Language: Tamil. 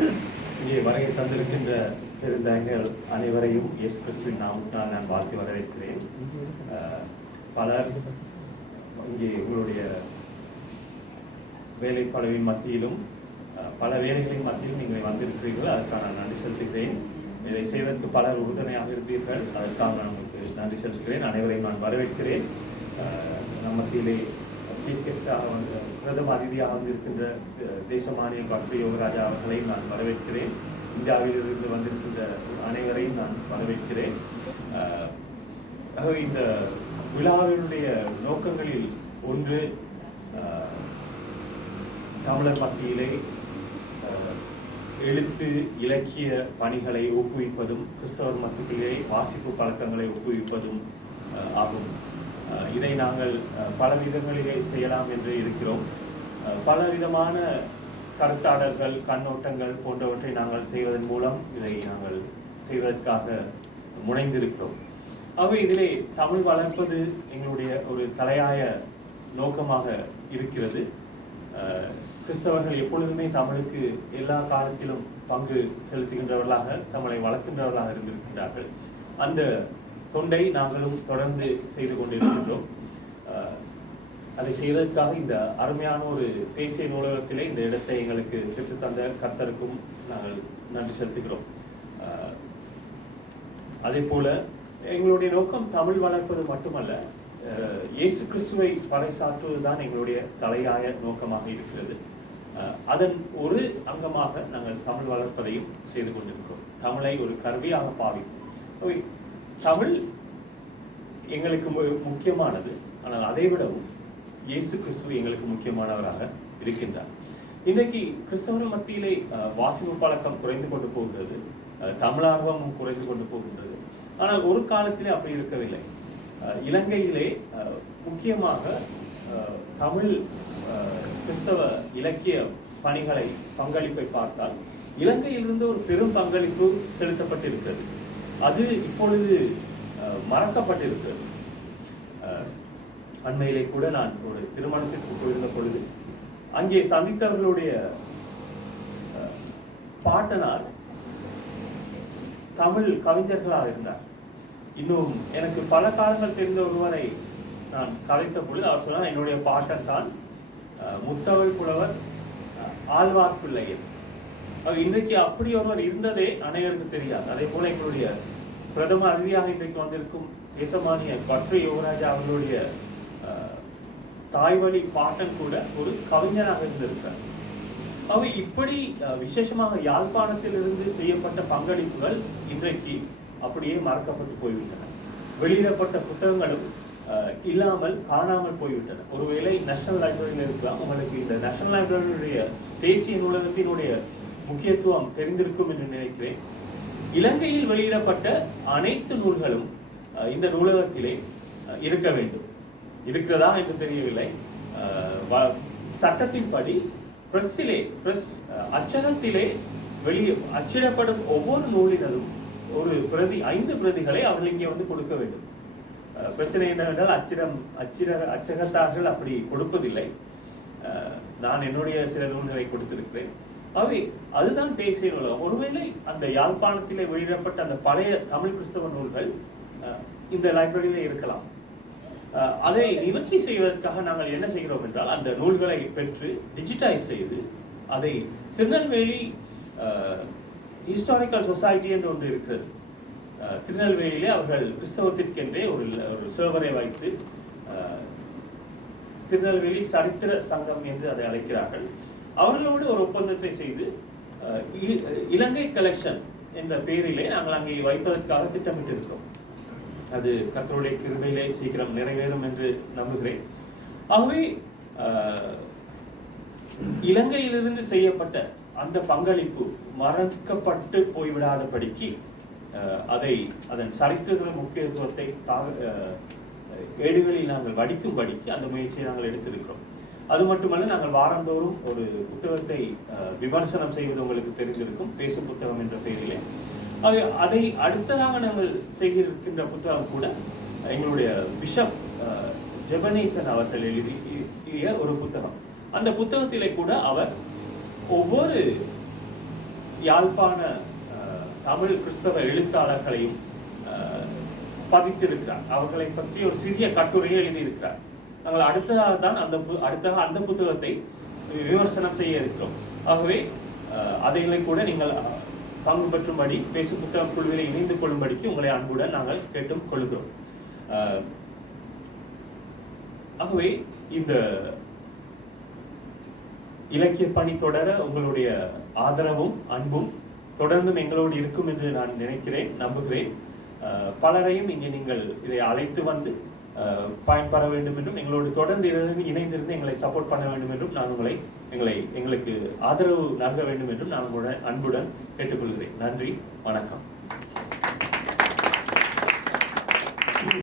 இங்கே வருகை தந்திருக்கின்ற பெருந்தகைகள் அனைவரையும் இயேசு கிறிஸ்துவின் நாமத்தால் நான் வாழ்த்தி வரவேற்கிறேன். அஹ், பலர் இங்கே உங்களுடைய வேலைப்பளவின் மத்தியிலும் பல வேலைகளின் மத்தியிலும் நீங்கள் வந்திருக்கிறீர்கள். அதற்காக நான் நன்றி செலுத்துகிறேன். இதை செய்வதற்கு பலர் உறுதுணையாக இருப்பீர்கள். அதற்காக நான் உங்களுக்கு நன்றி செலுத்துகிறேன். அனைவரையும் நான் வரவேற்கிறேன். அஹ், நம் மத்தியிலே சீஃப் கெஸ்டாக வந்து பிரதம அதிதியாக வந்திருக்கின்ற தேச மாநில டாக்டர் யோகராஜா அவர்களையும் நான் வரவேற்கிறேன். இந்தியாவிலிருந்து வந்திருக்கின்ற அனைவரையும் நான் வரவேற்கிறேன். ஆகவே இந்த விழாவினுடைய நோக்கங்களில் ஒன்று தமிழர் மத்தியிலே எழுத்து இலக்கிய பணிகளை ஊக்குவிப்பதும் கிறிஸ்தவர் மத்தியிலே வாசிப்பு பழக்கங்களை ஊக்குவிப்பதும் ஆகும். இதை நாங்கள் பல விதங்களிலே செய்யலாம் என்று இருக்கிறோம். பல விதமான கருத்தாடல்கள் கண்ணோட்டங்கள் போன்றவற்றை நாங்கள் செய்வதன் மூலம் இதை நாங்கள் செய்வதற்காக முனைந்திருக்கிறோம். ஆகவே இதிலே தமிழ் வளர்ப்பது எங்களுடைய ஒரு தலையாய நோக்கமாக இருக்கிறது. கிறிஸ்தவர்கள் எப்பொழுதுமே தமிழுக்கு எல்லா காலத்திலும் பங்கு செலுத்துகின்றவர்களாக தமிழை வளர்க்கின்றவர்களாக இருந்திருக்கின்றார்கள். அந்த தொண்டை நாங்களும் தொடர்ந்து செய்து கொண்டிருக்கின்றோம். அதை செய்வதற்காக இந்த அருமையான ஒரு தேசிய நூலகத்திலே இந்த இடத்தை எங்களுக்கு பெற்று தந்த கர்த்தருக்கும் நாங்கள் நன்றி செலுத்துகிறோம். அதே போல எங்களுடைய நோக்கம் தமிழ் வளர்ப்பது மட்டுமல்ல இயேசு கிறிஸ்துவை பறைசாற்றுவதுதான் எங்களுடைய தலையாய நோக்கமாக இருக்கிறது. அதன் ஒரு அங்கமாக நாங்கள் தமிழ் வளர்ப்பதையும் செய்து கொண்டிருக்கிறோம். தமிழை ஒரு கருவியாக பாவிக்கும் தமிழ் எங்களுக்கு முக்கியமானது. ஆனால் அதை விடவும் இயேசு கிறிஸ்து எங்களுக்கு முக்கியமானவராக இருக்கின்றார். இன்றைக்கு கிறிஸ்தவர்கள் மத்தியிலே வாசிப்பு பழக்கம் குறைந்து கொண்டு போகிறது தமிழாகவும் குறைந்து கொண்டு போகின்றது. ஆனால் ஒரு காலத்திலே அப்படி இருக்கவில்லை. இலங்கையிலே முக்கியமாக தமிழ் கிறிஸ்தவ இலக்கிய பணிகளை பங்களிப்பை பார்த்தால் இலங்கையிலிருந்து ஒரு பெரும் பங்களிப்பு செலுத்தப்பட்டிருக்கிறது. அது இப்பொழுது மறக்கப்பட்டிருக்கிறது. அண்மையிலே கூட நான் ஒரு திருமணத்திற்கு போயிருந்த பொழுது அங்கே சந்தித்தவர்களுடைய பாட்டனார் தமிழ் கவிஞர்களாக இருந்தார். இன்னும் எனக்கு பல காலங்கள் தெரிந்த ஒருவரை நான் கதைத்த பொழுது அவர் சொன்னார் என்னுடைய பாட்டன் தான் அஹ், முத்தமிழ் புலவர் ஆழ்வார் பிள்ளையர் இன்றைக்கு அப்படி ஒருவர் இருந்ததே அனைவருக்கு தெரியாது. அதே போல எங்களுடைய பிரதம அதிதியாக இன்றைக்கு வந்திருக்கும் தேசமானிய பற்று யுவராஜா அவர்களுடைய தாய்வழி பாட்டன் கூட ஒரு கவிஞராக இருந்திருக்கார் அவை இப்படி விசேஷமாக யாழ்ப்பாணத்திலிருந்து செய்யப்பட்ட பங்களிப்புகள் இன்றைக்கு அப்படியே மறக்கப்பட்டு போய்விட்டன. வெளியிடப்பட்ட புத்தகங்களும் இல்லாமல் காணாமல் போய்விட்டன. ஒருவேளை நேஷனல் லைப்ரரியில் இருக்கலாம். உங்களுக்கு இந்த நேஷனல் லைப்ரரியுடைய தேசிய நூலகத்தினுடைய முக்கியத்துவம் தெரிந்திருக்கும் என்று நினைக்கிறேன். இலங்கையில் வெளியிடப்பட்ட அனைத்து நூல்களும் இந்த நூலகத்திலே இருக்க வேண்டும். இருக்கிறதா என்று தெரியவில்லை. சட்டத்தின்படி பிரஸ்ஸிலே பிரஸ் அச்சகத்திலே வெளியே அச்சிடப்படும் ஒவ்வொரு நூலினதும் ஒரு பிரதி ஐந்து பிரதிகளை அவர்கள் இங்கே வந்து கொடுக்க வேண்டும். பிரச்சனை என்னவென்றால் அச்சிடம் அச்சிட அச்சகத்தார்கள் அப்படி கொடுப்பதில்லை. நான் என்னுடைய சில நூல்களை கொடுத்திருக்கிறேன். அவை அதுதான் தேசிய நூலகம் ஒருவேளை அந்த யாழ்ப்பாணத்திலே வெளியிடப்பட்ட அந்த பழைய தமிழ் கிறிஸ்தவ நூல்கள் இந்த லைப்ரரியில இருக்கலாம். அதை நிவர்த்தி செய்வதற்காக நாங்கள் என்ன செய்கிறோம் என்றால் அந்த நூல்களை பெற்று டிஜிட்டைஸ் செய்து அதை திருநெல்வேலி ஹிஸ்டாரிக்கல் சொசைட்டி என்று ஒன்று இருக்கிறது. திருநெல்வேலியிலே அவர்கள் கிறிஸ்தவத்திற்கென்றே ஒரு ஒரு சர்வரை வைத்து திருநெல்வேலி சரித்திர சங்கம் என்று அதை அழைக்கிறார்கள். அவர்களோடு ஒரு ஒப்பந்தத்தை செய்து இ- இலங்கை கலெக்ஷன் என்ற பெயரிலே நாங்கள் அங்கே வைப்பதற்காக திட்டமிட்டிருக்கிறோம். அது கர்த்தருடைய கிருபையிலே சீக்கிரம் நிறைவேறும் என்று நம்புகிறேன். ஆகவே இலங்கையிலிருந்து செய்யப்பட்ட அந்த பங்களிப்பு மறக்கப்பட்டு போய்விடாதபடிக்கு அதை அதன் சரித்திர முக்கியத்துவத்தை ஏடுகளில் நாங்கள் வடிக்கும்படிக்கு அந்த முயற்சியை நாங்கள் எடுத்திருக்கிறோம். அது மட்டுமல்ல நாங்கள் வாரந்தோறும் ஒரு புத்தகத்தை விமர்சனம் செய்வது உங்களுக்கு தெரிந்திருக்கும். பேசும் புத்தகம் என்ற பெயரிலே. அது அதை அடுத்ததாக நாங்கள் செய்திருக்கின்ற புத்தகம் கூட எங்களுடைய பிஷப் ஜெபனேசன் அவர்கள் எழுதிய ஒரு புத்தகம். அந்த புத்தகத்திலே கூட அவர் ஒவ்வொரு யாழ்ப்பாண தமிழ் கிறிஸ்தவ எழுத்தாளர்களையும் பதித்திருக்கிறார். அவர்களை பற்றி ஒரு சிறிய கட்டுரையை எழுதியிருக்கிறார். நாங்கள் அடுத்ததாக தான் அந்த பு- அடுத்ததாக அந்த புத்தகத்தை விமர்சனம் செய்ய இருக்கிறோம். ஆகவே அதைகளை கூட நீங்கள் பங்கு பெற்றும்படி பேசு புத்தக குழுவில் இணைந்து கொள்ளும்படிக்கு உங்களை அன்புடன் நாங்கள் கேட்டும் கொள்கிறோம். ஆகவே இந்த இலக்கிய பணி தொடர உங்களுடைய ஆதரவும் அன்பும் தொடர்ந்தும் எங்களோடு இருக்கும் என்று நான் நினைக்கிறேன் நம்புகிறேன். பலரையும் இங்கே நீங்கள் இதை அழைத்து வந்து பயன்பெற வேண்டும் என்றும் எங்களோடு தொடர்ந்து இணைந்து- இணைந்திருந்து எங்களை சப்போர்ட் பண்ண வேண்டும் என்றும் நான் உங்களை எங்களை எங்களுக்கு ஆதரவு நல்க வேண்டும் என்றும் நான் உங்களுடன் அன்புடன் கேட்டுக்கொள்கிறேன். நன்றி வணக்கம்.